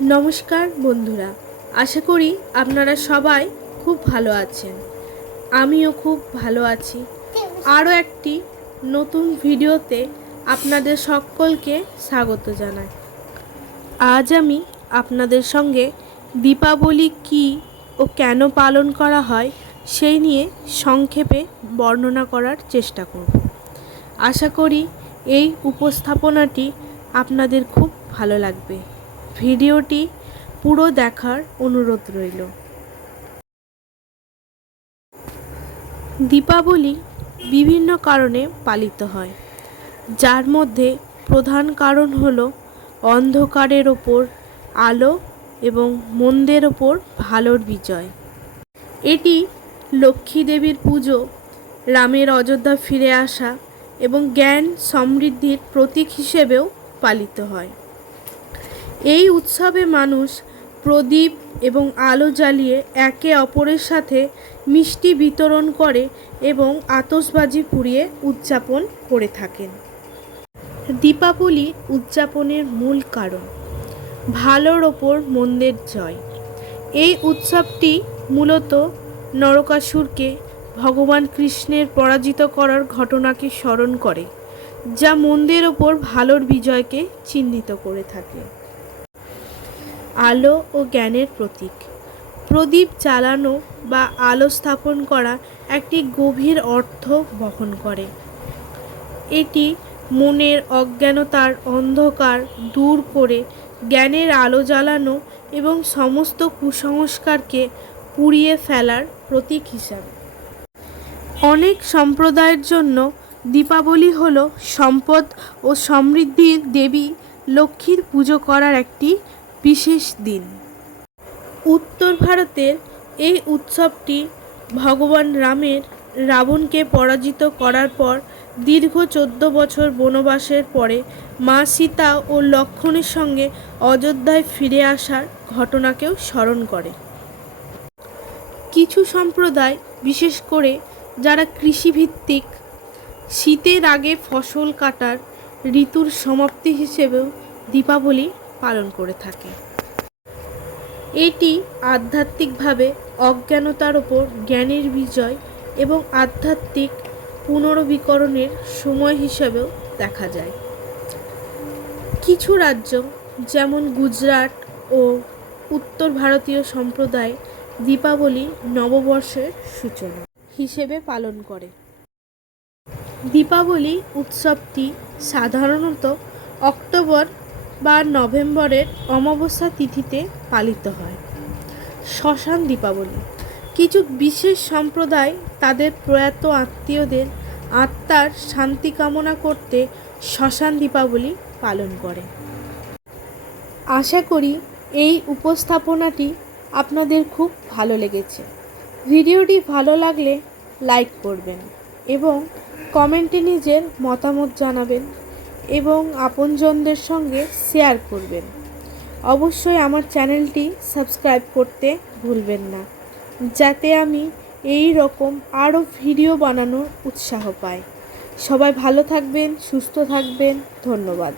নমস্কার বন্ধুরা, আশা করি আপনারা সবাই খুব ভালো আছেন। আমিও খুব ভালো আছি। আরও একটি নতুন ভিডিওতে আপনাদের সকলকে স্বাগত জানাই। আজ আমি আপনাদের সঙ্গে দীপাবলি কী ও কেন পালন করা হয় সেই নিয়ে সংক্ষেপে বর্ণনা করার চেষ্টা করব। আশা করি এই উপস্থাপনাটি আপনাদের খুব ভালো লাগবে। ভিডিওটি পুরো দেখার অনুরোধ রইল। দীপাবলি বিভিন্ন কারণে পালিত হয়, যার মধ্যে প্রধান কারণ হলো অন্ধকারের ওপর আলো এবং মন্দের ওপর ভালোর বিজয়। এটি লক্ষ্মী দেবীর পুজো, রামের অযোধ্যা ফিরে আসা এবং জ্ঞান সমৃদ্ধির প্রতীক হিসেবেও পালিত হয়। এই উৎসবে মানুষ প্রদীপ এবং আলো জ্বালিয়ে একে অপরের সাথে মিষ্টি বিতরণ করে এবং আতশবাজি পুড়িয়ে উদযাপন করে থাকেন। দীপাবলি উদযাপনের মূল কারণ ভালোর ওপর মন্দের জয়। এই উৎসবটি মূলত নরকাসুরকে ভগবান কৃষ্ণের পরাজিত করার ঘটনাকে স্মরণ করে, যা মন্দের ওপর ভালোর বিজয়কে চিহ্নিত করে থাকে। আলো ও জ্ঞানের প্রতীক। প্রদীপ জ্বালানো বা আলো স্থাপন করা একটি গভীর অর্থ বহন করে। এটি মনের অজ্ঞানতার অন্ধকার দূর করে জ্ঞানের আলো জ্বালানো এবং সমস্ত কুসংস্কারকে পুড়িয়ে ফেলার প্রতীক হিসাবে। অনেক সম্প্রদায়ের জন্য দীপাবলি হলো সম্পদ ও সমৃদ্ধির দেবী লক্ষ্মীর পুজো করার একটি বিশেষ দিন। উত্তর ভারতের এই উৎসবটি ভগবান রামের রাবণকে পরাজিত করার পর দীর্ঘ 14 বছর বনবাসের পরে মা সীতা ও লক্ষ্মণের সঙ্গে অযোধ্যায় ফিরে আসার ঘটনাকেও স্মরণ করে। কিছু সম্প্রদায়, বিশেষ করে যারা কৃষিভিত্তিক, শীতের আগে ফসল কাটার ঋতুর সমাপ্তি হিসেবেও দীপাবলি পালন করে থাকে। এটি আধ্যাত্মিকভাবে অজ্ঞানতার ওপর জ্ঞানের বিজয় এবং আধ্যাত্মিক পুনর্বিকরণের সময় হিসেবেও দেখা যায়। কিছু রাজ্য যেমন গুজরাট ও উত্তর ভারতীয় সম্প্রদায় দীপাবলি নববর্ষের সূচনা হিসেবে পালন করে। দীপাবলি উৎসবটি সাধারণত অক্টোবর বা নভেম্বরের অমাবস্যা তিথিতে পালিত হয়। শ্মশান দীপাবলি। কিছু বিশেষ সম্প্রদায় তাদের প্রয়াত আত্মীয়দের আত্মার শান্তি কামনা করতে শ্মশান দীপাবলি পালন করে। আশা করি এই উপস্থাপনাটি আপনাদের খুব ভালো লেগেছে। ভিডিওটি ভালো লাগলে লাইক করবেন এবং কমেন্টে নিজের মতামত জানাবেন এবং আপনজনদের সঙ্গে শেয়ার করবেন। অবশ্যই আমার চ্যানেলটি সাবস্ক্রাইব করতে ভুলবেন না, যাতে আমি এই রকম আরও ভিডিও বানানোর উৎসাহ পাই। সবাই ভালো থাকবেন, সুস্থ থাকবেন। ধন্যবাদ।